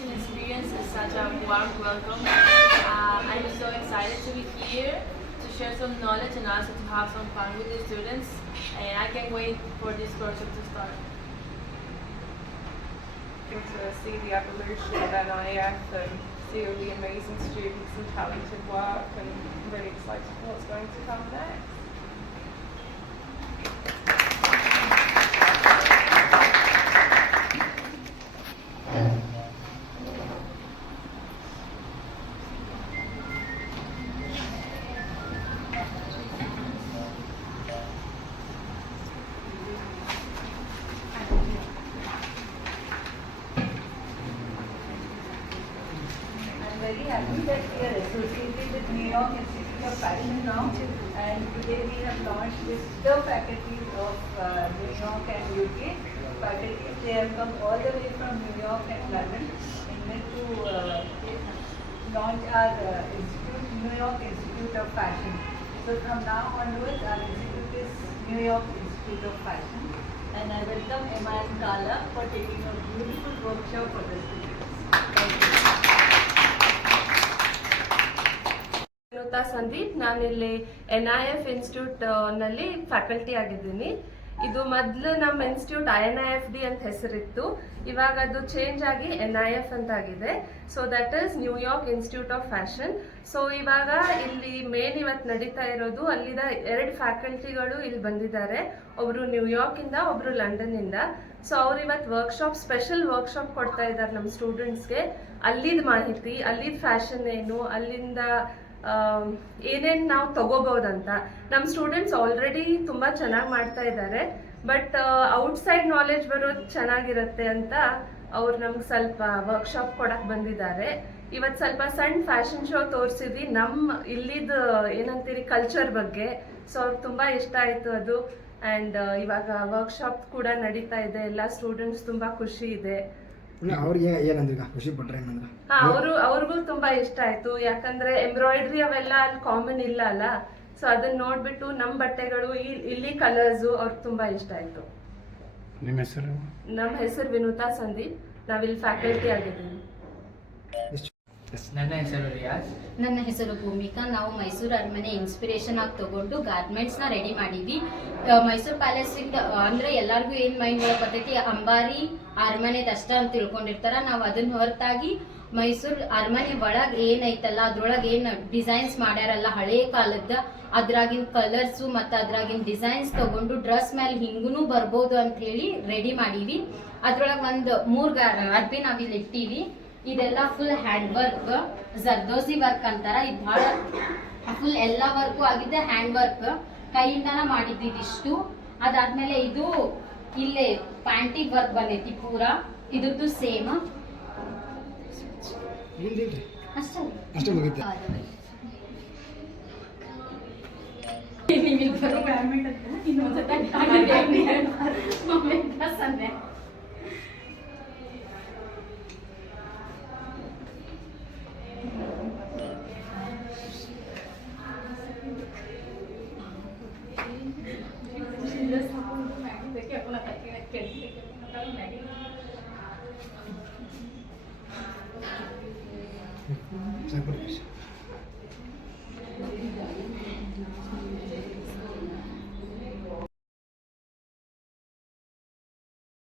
teaching experience is such a warm welcome. Uh, I'm so excited to be here to share some knowledge and also to have some fun with the students. And I can't wait for this project to start. to see the evolution of NIF and see all the amazing students and talented work and I'm really excited for what's going to come next. Very happy that we are associated with New York Institute of Fashion now. And today we have launched with the faculties of uh, New York and UK. Faculties, they have come all the way from New York and London in order to uh, launch our uh, institute, New York Institute of Fashion. So from now onwards, our institute is New York Institute of Fashion. And I welcome Emma and Kala for taking a beautiful workshop for the students. Vinutha Sandeep. ನಾನಿಲ್ಲಿ N I F ಇನ್ಸ್ಟಿಟ್ಯೂಟ್ನಲ್ಲಿ faculty ಆಗಿದ್ದೀನಿ. ಇದು ಮೊದಲು ನಮ್ಮ institute I N I F D ಅಂತ ಹೆಸರಿತ್ತು. ಇವಾಗ ಅದು ಚೇಂಜ್ ಆಗಿ ಎನ್ ಐ ಎಫ್ ಅಂತ ಆಗಿದೆ. So that is New York institute of fashion so ಇವಾಗ ಇಲ್ಲಿ ಮೇನ್ ಇವತ್ತು ನಡೀತಾ ಇರೋದು, ಅಲ್ಲಿದ ಎರಡು ಫ್ಯಾಕಲ್ಟಿಗಳು ಇಲ್ಲಿ ಬಂದಿದ್ದಾರೆ. ಒಬ್ರು ನ್ಯೂಯಾರ್ಕ್ ಇಂದ, ಒಬ್ರು ಲಂಡನ್ ಇಂದ. ಸೊ ಅವ್ರು ಇವತ್ತು ವರ್ಕ್ಶಾಪ್ ಸ್ಪೆಷಲ್ ವರ್ಕ್ಶಾಪ್ ಕೊಡ್ತಾ ಇದ್ದಾರೆ ನಮ್ಮ ಸ್ಟೂಡೆಂಟ್ಸ್ಗೆ ಅಲ್ಲಿದ ಮಾಹಿತಿ, ಅಲ್ಲಿದ ಫ್ಯಾಷನ್ ಏನು, ಅಲ್ಲಿಂದ ಏನೇನು ನಾವು ತಗೋಬಹುದಂತ. ನಮ್ಮ ಸ್ಟೂಡೆಂಟ್ಸ್ ಆಲ್ರೆಡಿ ತುಂಬ ಚೆನ್ನಾಗಿ ಮಾಡ್ತಾ ಇದ್ದಾರೆ ಬಟ್ ಔಟ್ಸೈಡ್ ನಾಲೆಜ್ ಬರೋದು ಚೆನ್ನಾಗಿರುತ್ತೆ ಅಂತ ಅವ್ರು ನಮ್ಗೆ ಸ್ವಲ್ಪ ವರ್ಕ್ಶಾಪ್ ಕೊಡಕ್ಕೆ ಬಂದಿದ್ದಾರೆ. ಇವತ್ತು ಸ್ವಲ್ಪ ಸಣ್ಣ ಫ್ಯಾಷನ್ ಶೋ ತೋರಿಸಿದ್ವಿ ನಮ್ಮ ಇಲ್ಲಿದ, ಏನಂತೀರಿ ಕಲ್ಚರ್ ಬಗ್ಗೆ. ಸೊ ಅವ್ರಿಗೆ ತುಂಬ ಇಷ್ಟ ಆಯಿತು ಅದು. ಆ್ಯಂಡ್ ಇವಾಗ ವರ್ಕ್ಶಾಪ್ ಕೂಡ ನಡೀತಾ ಇದೆ. ಎಲ್ಲ ಸ್ಟೂಡೆಂಟ್ಸ್ ತುಂಬ ಖುಷಿ ಇದೆ. ಇಲ್ಲ, ಅವ್ರಿಗೆ ಏನಂದ್ರೆ ಈಗ ಖುಷಿ ಪಟ್ರೆ ಏನಂದ್ರೆ ಹಾ ಅವರು ಅವ್ರಿಗೂ ತುಂಬಾ ಇಷ್ಟ ಆಯ್ತು. ಯಾಕಂದ್ರೆ ಎಂಬ್ರಾಯ್ಡ್ರಿ ಅವೆಲ್ಲ ಅಲ್ಲಿ ಕಾಮನ್ ಇಲ್ಲ ಅಲ್ಲ? ಸೊ ಅದನ್ನ ನೋಡ್ಬಿಟ್ಟು ನಮ್ ಬಟ್ಟೆಗಳು ಇಲ್- ಇಲ್ಲಿ ಕಲರ್ಸ್ ಅವ್ರಿಗೆ ತುಂಬಾ ಇಷ್ಟ ಆಯ್ತು. ನಿಮ್ಮ ಹೆಸರು? ನಮ್ಮ ಹೆಸರು ವಿನುತಾ ಸಂದೀಪ್. ನಾವಿಲ್ಲಿ ಫ್ಯಾಕಲ್ಟಿ ಆಗಿದ್ದೀವಿ. ನನ್ನ ಹೆಸರು ರಿಯಾಜ್. ನನ್ನ ಹೆಸರು ಭೂಮಿಕಾ. ನಾವು ಮೈಸೂರು ಅರಮನೆ ಇನ್ಸ್ಪಿರೇಷನ್ ಆಗಿ ತಗೊಂಡು ಗಾರ್ಮೆಂಟ್ಸ್ನ ರೆಡಿ ಮಾಡಿದ್ವಿ. ಮೈಸೂರು ಪ್ಯಾಲೇಸ್ ಇಂದ ಅಂದ್ರೆ ಎಲ್ಲರಿಗೂ ಏನ್ ಮೈಂಡ್ ಒಳಗೆ ಬರ್ತೈತಿ? ಅಂಬಾರಿ ಅರಮನೆದ ಅಷ್ಟ ಅಂತ ತಿಳ್ಕೊಂಡಿರ್ತಾರ. ನಾವು ಅದನ್ನ ಹೊರತಾಗಿ ಮೈಸೂರು ಅರಮನೆ ಒಳಗ್ ಏನೈತಲ್ಲ, ಅದ್ರೊಳಗೆ ಏನ್ ಡಿಸೈನ್ಸ್ ಮಾಡ್ಯಾರಲ್ಲ ಹಳೆ ಕಾಲದ ಅದ್ರಾಗಿನ ಕಲರ್ಸು ಮತ್ತು ಅದ್ರಾಗಿನ ಡಿಸೈನ್ಸ್ ತಗೊಂಡು ಡ್ರೆಸ್ ಮೇಲೆ ಹಿಂಗೂ ಬರ್ಬೋದು ಅಂತ ಹೇಳಿ ರೆಡಿ ಮಾಡೀವಿ. ಅದ್ರೊಳಗೆ ಒಂದು ಮೂರ್ ಅರ್ಬಿ ನಾವಿಲ್ಲಿ ಇಟ್ಟೀವಿ. ಇದೆಲ್ಲ full hand work zardosi work ಅಂತಾರ. ಇದು ಬಹಳ ಫುಲ್ ಎಲ್ಲ ವರ್ಕು ಆಗಿದೆ ಹ್ಯಾಂಡ್ ವರ್ಕ್ ಕೈಯಿಂದನ ಮಾಡಿದ್ದು ಇಷ್ಟು. ಅದಾದ್ಮೇಲೆ ಇದು ಇಲ್ಲೇ ಪ್ಯಾಂಟಿಗ್ ವರ್ಕ್ ಬಂದೈತಿ ಪೂರ. ಇದ್ರದ್ದು ಸೇಮ್ ಅಷ್ಟೇ ಅಷ್ಟೇ ಮುಗಿತು? ಬರೋ ಬ್ಯಾಡ್ಮಿಂಟನ್ ಗಾರ್ಮೆಂಟ್ ಅಂದೆ